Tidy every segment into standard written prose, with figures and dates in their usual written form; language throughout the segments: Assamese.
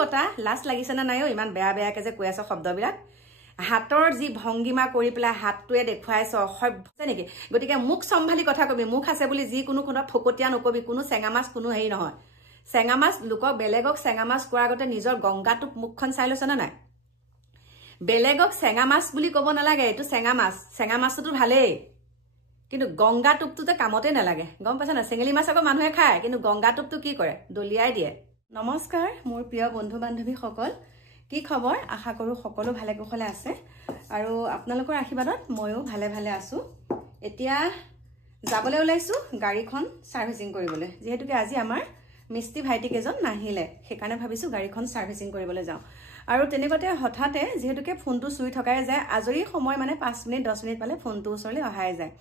কথা লাজ লাগিছে না নাই ইমান বেয়া বেয়াকে যে কৈ আছ শব্দবিলাক হাতৰ যি ভংগিমা কৰি পেলাই হাতটোৱে দেখুৱাইছ অসভ্য নেকি গতিকে মুখ সম্ভালি কথা কবি মুখ আছে বুলি যি কোনো কোনো ফকতিয়া নকবি কোনো চেঙা মাছ কোনো হেৰি নহয় চেঙা মাছ লোকক বেলেগক চেঙা মাছ কোৱাৰ আগতে নিজৰ গংগাটোক মুখখন চাই লৈছ না নাই বেলেগক চেঙা মাছ বুলি ক'ব নালাগে এইটো চেঙা মাছটো ভালেই কিন্তু গংগা টুপটোতে কামতে নালাগে গম পাইছ না চেঙেলি মাছ আকৌ মানুহে খায় কিন্তু গংগা টুপটো কি কৰে দলিয়াই দিয়ে নমস্কাৰ মোৰ প্ৰিয় বন্ধু বান্ধৱীসকল কি খবৰ আশা কৰো সকলো ভালে কুশলে আছে আৰু আপোনালোকৰ আশীৰ্বাদত ময়ো ভালে ভালে আছো এতিয়া যাবলৈ ওলাইছো গাড়ীখন সাৰ্ভিসিং কৰিবলৈ যেহেতুকে আজি আমাৰ মিস্ত্ৰী ভাইটি কেজন নাহিলে সেইকাৰণে ভাবিছো গাড়ীখন সাৰ্ভিসিং কৰিবলৈ যাওঁ আৰু তেনেকতে হঠাতে যেহেতুকে ফোনটো চুই থকাই যায় আজৰি সময় মানে 5 মিনিট 10 মিনিট পালে ফোনটো ওচৰলৈ অহাই যায়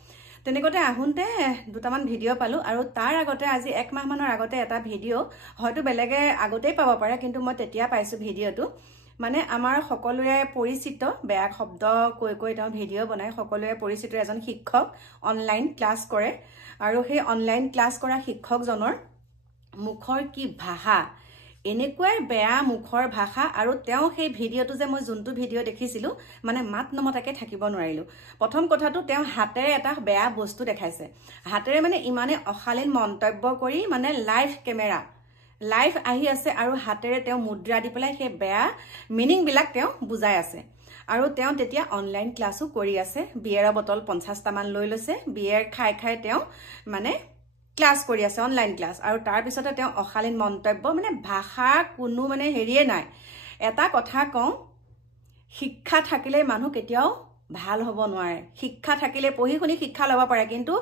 তেনেকতে আহুনতে দুটামান ভিডিঅ' পালো আৰু তাৰ আগতে আজি এক মাহ মানৰ আগতে এটা ভিডিঅ' হয়তো বেলেগে আগতেই পাব পাৰে কিন্তু মই তেতিয়া পাইছো ভিডিঅ'টো মানে আমাৰ সকলোৰে পৰিচিত বেয়া শব্দ কৈ কৈ তেওঁ ভিডিঅ' বনাই সকলোৰে পৰিচিত এজন শিক্ষক অনলাইন ক্লাছ কৰে আৰু সেই অনলাইন ক্লাছ কৰা শিক্ষকজনৰ মুখৰ কি ভাষা এনেকুৱাই বেয়া মুখৰ ভাষা আৰু তেওঁ সেই ভিডিঅ'টো যে মই যোনটো ভিডিঅ' দেখিছিলো মানে মাত নমতাকে থাকিব নোৱাৰিলো প্ৰথম কথাটো তেওঁ হাতেৰে এটা বেয়া বস্তু দেখাইছে হাতেৰে মানে ইমানে অশালীন মন্তব্য কৰি মানে লাইভ কেমেৰা লাইভ আহি আছে আৰু হাতেৰে তেওঁ মুদ্ৰা দি পেলাই সেই বেয়া মিনিং বিলাক তেওঁ বুজাই আছে আৰু তেওঁ তেতিয়া অনলাইন ক্লাছো কৰি আছে বিয়েৰৰ বটল 50টা মান লৈ লৈছে বিয়েৰ খাই খাই তেওঁ মানে ক্লাস কৰি আছে অনলাইন ক্লাস আৰু তাৰ পিছতে তেওঁ অশালীন মন্তব্য মানে ভাষা কোনো মানে হেৰিয়ে নাই এটা কথা কওঁ শিক্ষা থাকিলে মানুহ কেতিয়াও ভাল হ'ব নোৱাৰে শিক্ষা থাকিলে পঢ়ি শুনি শিক্ষা ল'ব পাৰে কিন্তু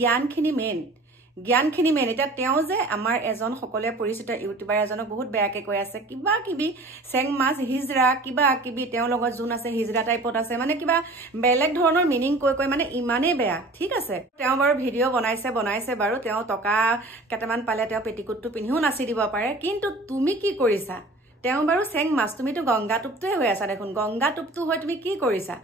জ্ঞানখিনি মেইন এটা তেওঁ যে আমাৰ এজন সকলোৱে পৰিচিত ইউটিউবাৰ এজনক বহুত বেয়াকে কৈ আছে কিবা কিবি চেং মাছ হিজৰা কিবা কিবি তেওঁ লগত যোন আছে হিজৰা টাইপত আছে মানে কিবা বেলেগ ধৰণৰ মিনিং কৈ কৈ মানে ইমানেই বেয়া ঠিক আছে তেওঁ বাৰু ভিডিঅ' বনাইছে বাৰু তেওঁ টকা কেটামান পালে তেওঁ পেটিকুটটো পিন্ধিও নাচি দিব পাৰে কিন্তু তুমি কি কৰিছা তেওঁ বাৰু চেং মাছ তুমিতো গংগা টুপটোৱে হৈ আছা দেখোন গংগা টুপটো হৈ তুমি কি কৰিছা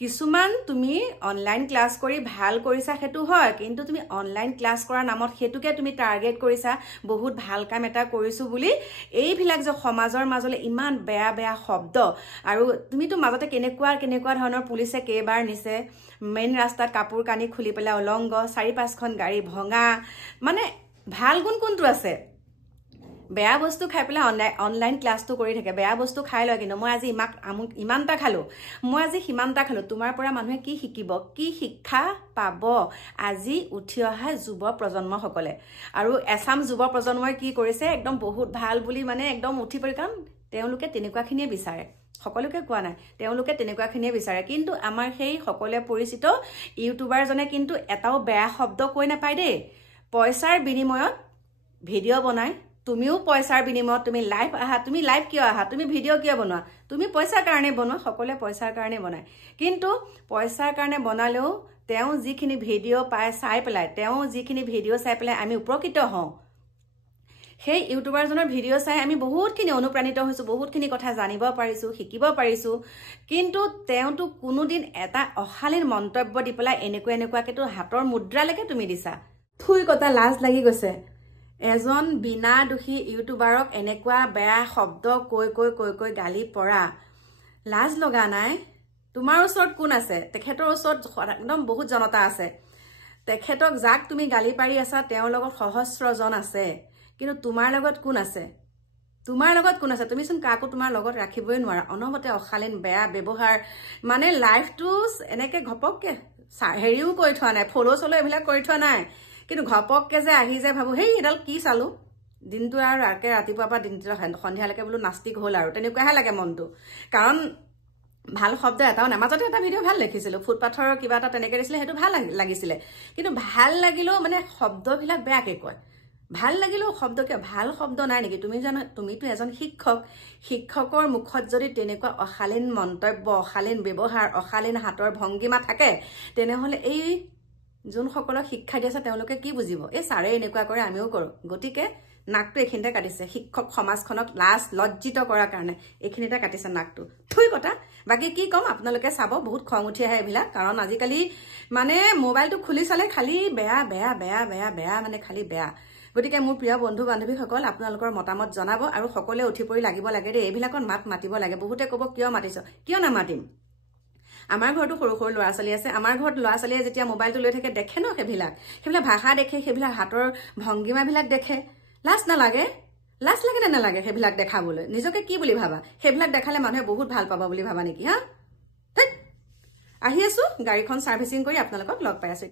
কিছুমান তুমি অনলাইন ক্লাস কৰি ভাল কৰিছা হেতু হয় কিন্তু তুমি অনলাইন ক্লাস কৰাৰ নামত হেতুকে তুমি টাৰ্গেট কৰিছা বহুত ভাল কাম এটা কৰিছো বুলি এই ভিলাক যে সমাজৰ মাজলে ইমান বেয়া বেয়া শব্দ আৰু তুমিতো মাজতে কেনেকুৱা ধৰণৰ পুলিচে কেবাৰ নিছে মেইন ৰাস্তাত কাপোৰ কানি খুলি পেলাই অলংগ 4-5খন গাড়ী ভঙা মানে ভাল গুণ কোনটো আছে বেয়া বস্তু খাই পেলাই অনলাইন ক্লাসটো কৰি থাকে বেয়া বস্তু খাই লয় কিন্তু মই আজি ইমানটা খালো মই আজি হিমানটা খালো তোমাৰ পৰা মানুহে কি শিকিব কি শিক্ষা পাব আজি উঠি অহা যুৱ প্ৰজন্মসকলে আৰু এছাম যুৱ প্ৰজন্মই কি কৰিছে একদম বহুত ভাল বুলি মানে একদম উঠি পৰি কাৰণ তেওঁলোকে তেনেকুৱাখিনিয়ে বিচাৰে সকলোকে কোৱা নাই তেওঁলোকে তেনেকুৱাখিনিয়ে বিচাৰে কিন্তু আমাৰ সেই সকলোৱে পৰিচিত ইউটিউবাৰজনে কিন্তু এটাও বেয়া শব্দ কৈ নাপায় দেই পইচাৰ বিনিময়ত ভিডিঅ' বনাই তুমিও পইচাৰ বিনিময়ত তুমি লাইভ আহা তুমি লাইভ কিয় আহা তুমি ভিডিঅ' কিয় বনোৱা তুমি পইচাৰ কাৰণে বনোৱা সকলোৱে পইচাৰ কাৰণে বনায় কিন্তু পইচাৰ কাৰণে বনালেও তেওঁ যিখিনি ভিডিঅ' পায় চাই পেলাই তেওঁ যিখিনি ভিডিঅ' চাই পেলাই আমি উপকৃত হওঁ সেই ইউটিউবাৰজনৰ ভিডিঅ' চাই আমি বহুতখিনি অনুপ্ৰাণিত হৈছো বহুতখিনি কথা জানিব পাৰিছো শিকিব পাৰিছো কিন্তু তেওঁটো কোনোদিন এটা অশালীন মন্তব্য দি পেলাই এনেকুৱাকেতো হাতৰ মুদ্ৰালৈকে তুমি দিছা থুই কথা লাজ লাগি গৈছে এজন বিনা দুখী ইউটিউবাৰক এনেকুৱা বেয়া শব্দ কৈ গালি পৰা লাজ লগা নাই তোমাৰ ওচৰত কোন আছে তেখেতৰ ওচৰত একদম বহুত জনতা আছে তেখেতক যাক তুমি গালি পাৰি আছা তেওঁৰ লগত সহস্ৰজন আছে কিন্তু তোমাৰ লগত কোন আছে তুমিচোন কাকো তোমাৰ লগত ৰাখিবই নোৱাৰা অনবতে অশালীন বেয়া ব্যৱহাৰ মানে লাইফটো এনেকে ঘপককে হেৰিও কৰি থোৱা নাই ফলো চলো এইবিলাক কৰি থোৱা নাই কিন্তু ঘপককে যে আহি যায় ভাবো হেই এডাল কি চালো দিনটো আৰু ৰাতিপুৱাৰ পৰা দিনটো সন্ধিয়ালৈকে বোলো নাস্তিক হ'ল আৰু তেনেকুৱাহে লাগে মনটো কাৰণ ভাল শব্দ এটাও নাই মাজতে এটা ভিডিঅ' ভাল দেখিছিলো ফুটপাথৰ কিবা এটা তেনেকে দিছিলে সেইটো ভাল লাগিছিলে কিন্তু ভাল লাগিলেও মানে শব্দবিলাক বেয়াকে কয় ভাল লাগিলেও শব্দ কিয় ভাল শব্দ নাই নেকি তুমি জানো তুমিতো এজন শিক্ষকৰ মুখত যদি তেনেকুৱা অশালীন মন্তব্য অশালীন ব্যৱহাৰ অশালীন হাতৰ ভংগিমা থাকে তেনেহলে এই যোনসকলক শিক্ষা দি আছে তেওঁলোকে কি বুজিব এই ছাৰে এনেকুৱা কৰে আমিও কৰো গতিকে নাকটো এখিনিতে কাটিছে শিক্ষক সমাজখনক লাজ লজ্জিত কৰাৰ কাৰণে এখিনিতে কাটিছে নাকটো থুই কথা বাকি কি কম আপোনালোকে চাব বহুত খং উঠি আহে এইবিলাক কাৰণ আজিকালি মানে মোবাইলটো খুলি চালে খালি বেয়া মানে খালি বেয়া গতিকে মোৰ প্ৰিয় বন্ধু বান্ধৱীসকল আপোনালোকৰ মতামত জনাব আৰু সকলোৱে উঠি পৰি লাগিব লাগে দেই এইবিলাকত মাত মাতিব লাগে বহুতে ক'ব কিয় মাতিছ কিয় নামাতিম আমাৰ ঘৰতো সৰু সৰু ল'ৰা ছোৱালী আছে আমাৰ ঘৰত ল'ৰা ছোৱালীয়ে যেতিয়া মোবাইলটো লৈ থাকে দেখে ন সেইবিলাক ভাষা দেখে সেইবিলাক হাতৰ ভংগিমাবিলাক দেখে লাজ নালাগে লাজ লাগে নে নালাগে সেইবিলাক দেখাবলৈ নিজকে কি বুলি ভাবা সেইবিলাক দেখালে মানুহে বহুত ভাল পাব বুলি ভাবা নেকি হা আহি আছো গাড়ীখন সাৰ্ভিসিং কৰি আপোনালোকক লগ পাই আছো